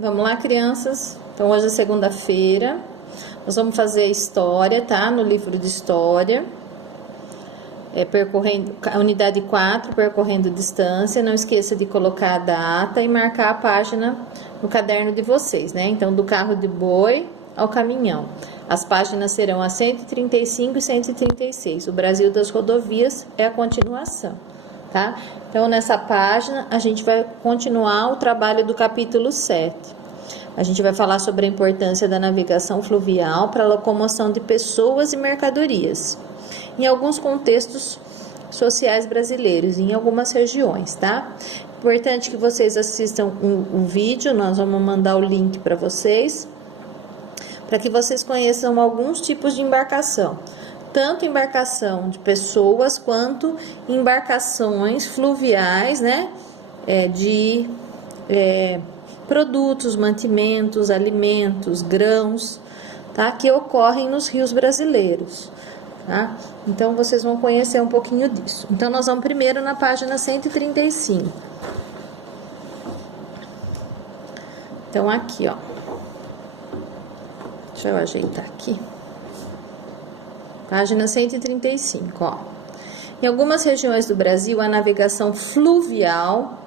Vamos lá, crianças? Então, hoje é segunda-feira. Nós vamos fazer a história, tá? No livro de história. Percorrendo a unidade 4, percorrendo distância. Não esqueça de colocar a data e marcar a página no caderno de vocês, né? Então, do carro de boi ao caminhão. As páginas serão a 135 e 136. O Brasil das rodovias é a continuação, tá? Então, nessa página, a gente vai continuar o trabalho do capítulo 7. A gente vai falar sobre a importância da navegação fluvial para a locomoção de pessoas e mercadorias, em alguns contextos sociais brasileiros, em algumas regiões, tá? Importante que vocês assistam um vídeo, nós vamos mandar o link para vocês, para que vocês conheçam alguns tipos de embarcação. Tanto embarcação de pessoas, quanto embarcações fluviais, né? De produtos, mantimentos, alimentos, grãos, tá? Que ocorrem nos rios brasileiros, tá? Então, vocês vão conhecer um pouquinho disso. Então, nós vamos primeiro na página 135. Então, aqui, ó. Deixa eu ajeitar aqui. Página 135, ó. Em algumas regiões do Brasil, a navegação fluvial,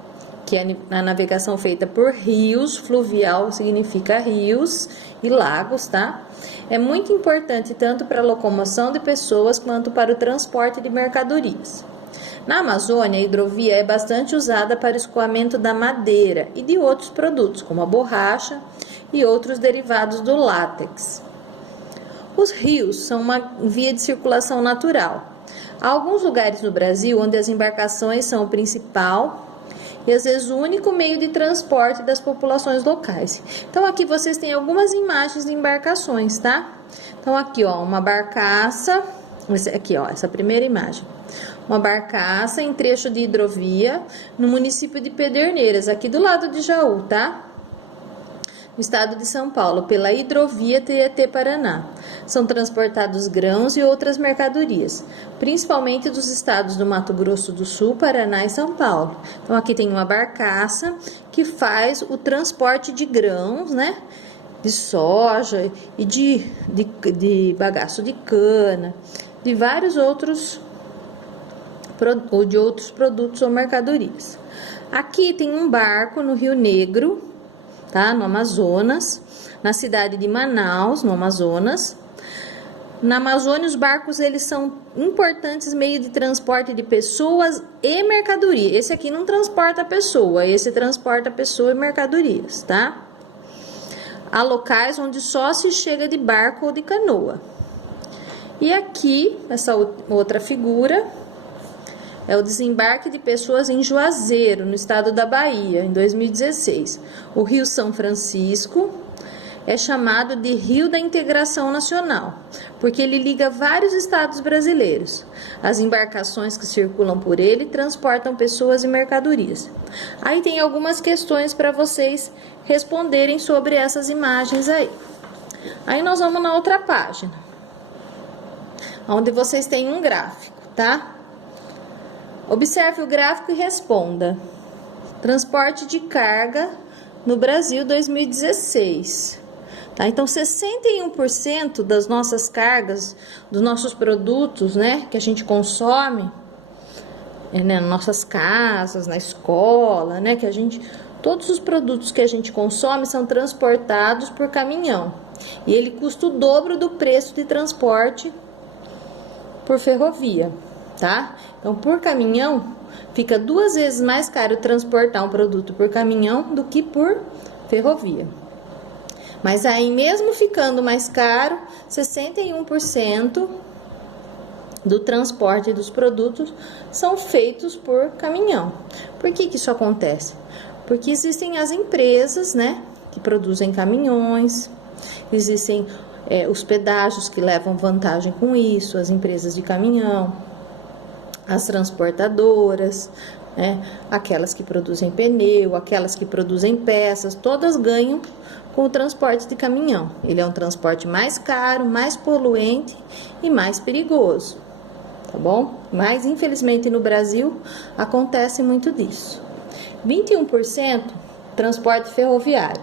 que é a navegação feita por rios, fluvial significa rios e lagos, tá? É muito importante tanto para a locomoção de pessoas quanto para o transporte de mercadorias. Na Amazônia, a hidrovia é bastante usada para o escoamento da madeira e de outros produtos, como a borracha e outros derivados do látex. Os rios são uma via de circulação natural. Há alguns lugares no Brasil onde as embarcações são o principal e às vezes o único meio de transporte das populações locais. Então aqui vocês têm algumas imagens de embarcações, tá? Então aqui, ó, uma barcaça, aqui, ó, essa primeira imagem. Uma barcaça em trecho de hidrovia no município de Pederneiras, aqui do lado de Jaú, tá? No estado de São Paulo, pela hidrovia Tietê-Paraná. São transportados grãos e outras mercadorias, principalmente dos estados do Mato Grosso do Sul, Paraná e São Paulo. Então, aqui tem uma barcaça que faz o transporte de grãos, né? De soja e de bagaço de cana, de vários outros produtos ou mercadorias. Aqui tem um barco no Rio Negro, tá? No Amazonas, na cidade de Manaus, no Amazonas. Na Amazônia, os barcos eles são importantes meio de transporte de pessoas e mercadoria. Esse aqui não transporta pessoa, esse transporta pessoa e mercadorias, tá? Há locais onde só se chega de barco ou de canoa. E aqui, essa outra figura é o desembarque de pessoas em Juazeiro, no estado da Bahia, em 2016. O Rio São Francisco é chamado de Rio da Integração Nacional, porque ele liga vários estados brasileiros. As embarcações que circulam por ele transportam pessoas e mercadorias. Aí tem algumas questões para vocês responderem sobre essas imagens aí. Aí nós vamos na outra página, onde vocês têm um gráfico, tá? Observe o gráfico e responda. Transporte de carga no Brasil 2016. Tá? Então, 61% das nossas cargas, dos nossos produtos, né, que a gente consome, né, nas nossas casas, na escola, né, todos os produtos que a gente consome são transportados por caminhão. E ele custa o dobro do preço de transporte por ferrovia, tá? Então, por caminhão, fica 2 vezes mais caro transportar um produto por caminhão do que por ferrovia. Mas aí, mesmo ficando mais caro, 61% do transporte dos produtos são feitos por caminhão. Por que isso acontece? Porque existem as empresas, né, que produzem caminhões, existem os pedágios que levam vantagem com isso, as empresas de caminhão, as transportadoras, né, aquelas que produzem pneu, aquelas que produzem peças, todas ganham com o transporte de caminhão. Ele é um transporte mais caro, mais poluente e mais perigoso, tá bom? Mas, infelizmente, no Brasil, acontece muito disso. 21% transporte ferroviário.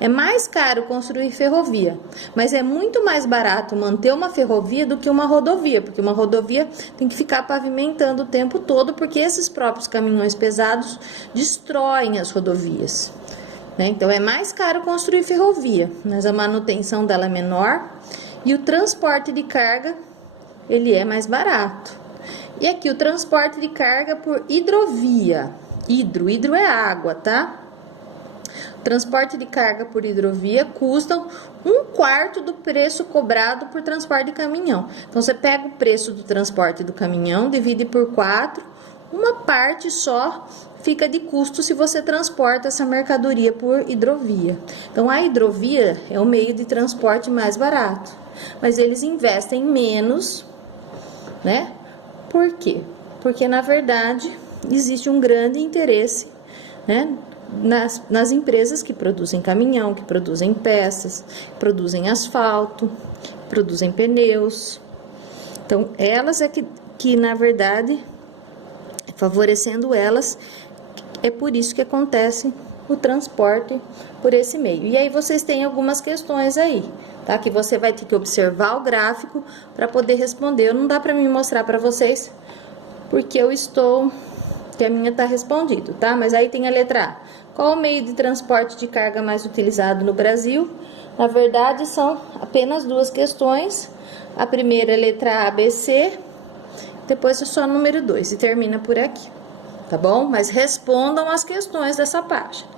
É mais caro construir ferrovia, mas é muito mais barato manter uma ferrovia do que uma rodovia, porque uma rodovia tem que ficar pavimentando o tempo todo, porque esses próprios caminhões pesados destroem as rodovias, né? Então é mais caro construir ferrovia, mas a manutenção dela é menor e o transporte de carga ele é mais barato. E aqui o transporte de carga por hidrovia. Hidro é água, tá? Transporte de carga por hidrovia custa 1/4 do preço cobrado por transporte de caminhão. Então, você pega o preço do transporte do caminhão, divide por 4, uma parte só fica de custo se você transporta essa mercadoria por hidrovia. Então, a hidrovia é o meio de transporte mais barato, mas eles investem menos, né? Por quê? Porque, na verdade, existe um grande interesse, né, nas empresas que produzem caminhão, que produzem peças, produzem asfalto, produzem pneus. Então, elas é que na verdade, favorecendo elas, é por isso que acontece o transporte por esse meio. E aí vocês têm algumas questões aí, tá? Que você vai ter que observar o gráfico para poder responder. Não dá para mim mostrar para vocês, porque que a minha tá respondido, tá? Mas aí tem a letra A. Qual o meio de transporte de carga mais utilizado no Brasil? Na verdade, são apenas duas questões. A primeira é letra A, B, C. Depois é só número 2 e termina por aqui, tá bom? Mas respondam as questões dessa página.